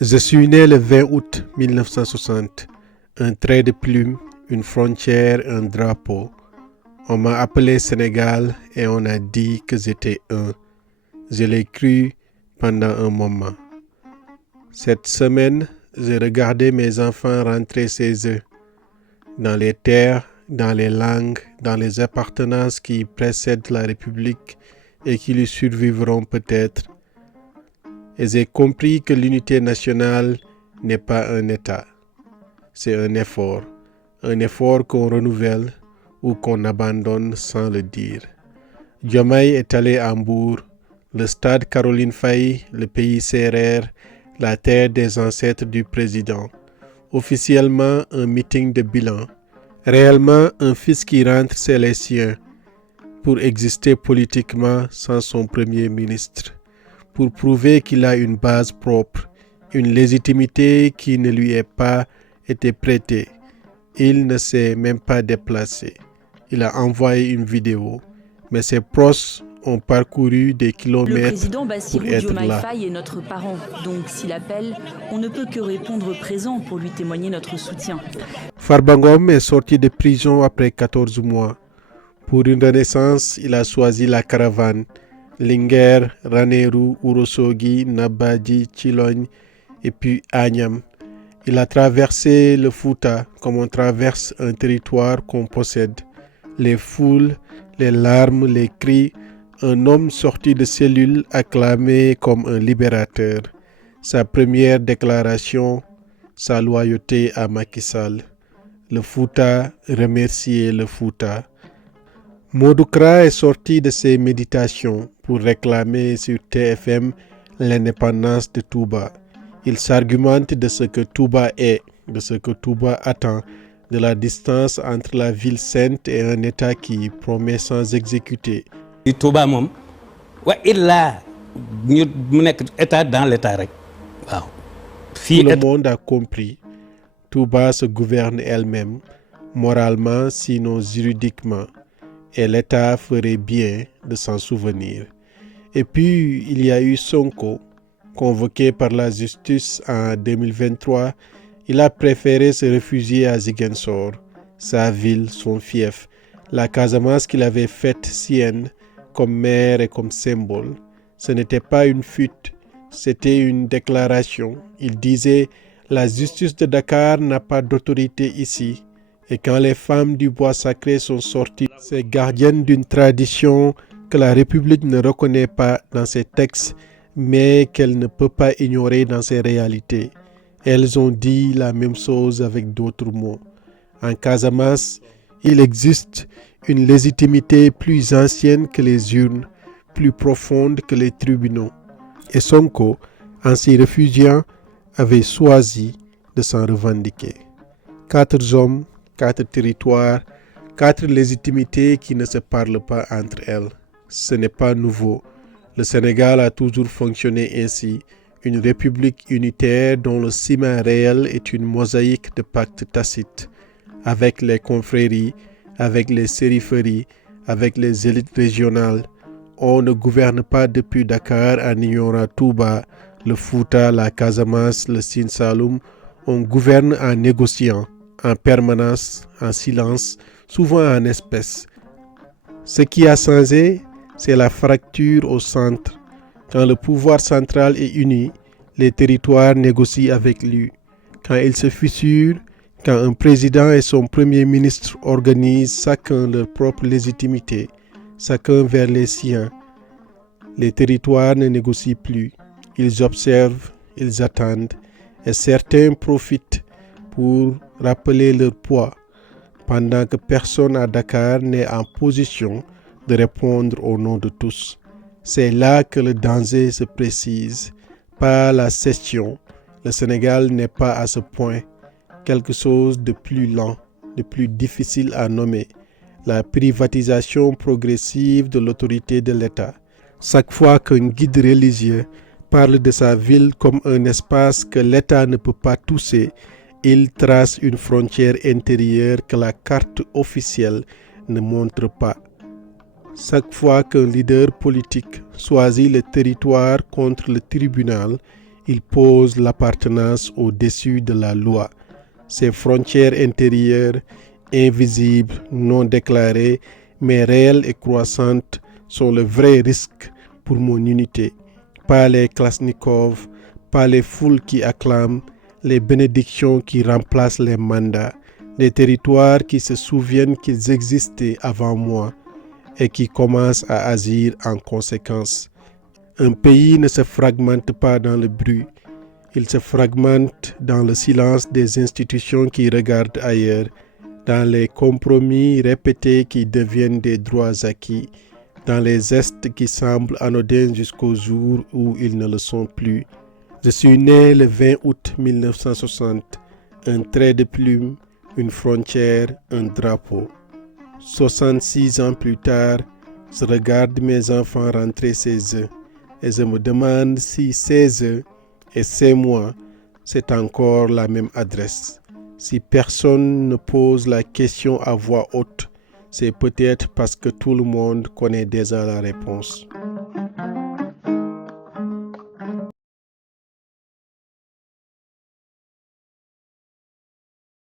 Je suis né le 20 août 1960. Un trait de plume, une frontière, un drapeau. On m'a appelé Sénégal et on a dit que j'étais un. Je l'ai cru pendant un moment. Cette semaine, j'ai regardé mes enfants rentrer chez eux, dans les terres, dans les langues, dans les appartenances qui précèdent la République et qui lui survivront peut-être. Et j'ai compris que l'unité nationale n'est pas un État. C'est un effort qu'on renouvelle ou qu'on abandonne sans le dire. Diomaye est allé à Mbour, le stade Caroline Faye, le pays sérère, la terre des ancêtres du président. Officiellement un meeting de bilan, réellement un fils qui rentre chez les siens pour exister politiquement sans son premier ministre, pour prouver qu'il a une base propre, une légitimité qui ne lui est pas été prêtée. Il ne s'est même pas déplacé. Il a envoyé une vidéo, mais ses proches ont parcouru des kilomètres. Le président Bassirou Diomaye Faye est notre parent, donc s'il appelle, on ne peut que répondre présent pour lui témoigner notre soutien. Farba Ngom est sorti de prison après 14 mois. Pour une renaissance, il a choisi la caravane. Linguère, Ranérou, Ourossogui, Nabadji, Tchilogne et puis Agnam. Il a traversé le Fouta comme on traverse un territoire qu'on possède. Les foules, les larmes, les cris, un homme sorti de cellule acclamé comme un libérateur. Sa première déclaration, sa loyauté à Macky Sall. Le Fouta remercier le Fouta. Modou Kra est sorti de ses méditations pour réclamer sur TFM l'indépendance de Touba. Il s'argumente de ce que Touba est, de ce que Touba attend, de la distance entre la ville sainte et un État qui promet sans exécuter. Touba moom wa illa ñu mu nekk État dans l'État rek waaw. Tout le monde a compris. Touba se gouverne elle-même, moralement sinon juridiquement, et l'État ferait bien de s'en souvenir. Et puis il y a eu Sonko. Convoqué par la justice en 2023, il a préféré se réfugier à Ziguinchor, sa ville, son fief, la Casamance qu'il avait faite sienne comme mère et comme symbole. Ce n'était pas une fuite, c'était une déclaration. Il disait « La justice de Dakar n'a pas d'autorité ici ». Et quand les femmes du bois sacré sont sorties, c'est gardiennes d'une tradition que la République ne reconnaît pas dans ses textes, mais qu'elle ne peut pas ignorer dans ses réalités. Elles ont dit la même chose avec d'autres mots. En Casamance, il existe une légitimité plus ancienne que les urnes, plus profonde que les tribunaux. Et Sonko, en s'y réfugiant, avait choisi de s'en revendiquer. 4 hommes, 4 territoires, 4 légitimités qui ne se parlent pas entre elles. Ce n'est pas nouveau. Le Sénégal a toujours fonctionné ainsi, une république unitaire dont le ciment réel est une mosaïque de pactes tacites, avec les confréries, avec les sériféries, avec les élites régionales. On ne gouverne pas depuis Dakar en ignorant Touba, le Fouta, la Casamance, le Sine Saloum. On gouverne en négociant, en permanence, en silence, souvent en espèces. Ce qui a changé, c'est la fracture au centre. Quand le pouvoir central est uni, les territoires négocient avec lui. Quand il se fissure, quand un président et son premier ministre organisent chacun leur propre légitimité, chacun vers les siens, les territoires ne négocient plus. Ils observent, ils attendent, et certains profitent pour rappeler leur poids, pendant que personne à Dakar n'est en position de répondre au nom de tous. C'est là que le danger se précise, pas la cession. Le Sénégal n'est pas à ce point. Quelque chose de plus lent, de plus difficile à nommer, la privatisation progressive de l'autorité de l'État. Chaque fois qu'un guide religieux parle de sa ville comme un espace que l'État ne peut pas toucher, il trace une frontière intérieure que la carte officielle ne montre pas. Chaque fois qu'un leader politique choisit le territoire contre le tribunal, Il pose l'appartenance au-dessus de la loi. Ces frontières intérieures, invisibles, non déclarées, mais réelles et croissantes, sont le vrai risque pour mon unité. Pas les Kalachnikov, pas les foules qui acclament, les bénédictions qui remplacent les mandats, les territoires qui se souviennent qu'ils existaient avant moi et qui commencent à agir en conséquence. Un pays ne se fragmente pas dans le bruit, il se fragmente dans le silence des institutions qui regardent ailleurs, dans les compromis répétés qui deviennent des droits acquis, dans les gestes qui semblent anodins jusqu'au jour où ils ne le sont plus. Je suis né le 20 août 1960, un trait de plume, une frontière, un drapeau. 66 ans plus tard, je regarde mes enfants rentrer chez eux et je me demande si chez eux et chez moi, c'est encore la même adresse. Si personne ne pose la question à voix haute, c'est peut-être parce que tout le monde connaît déjà la réponse.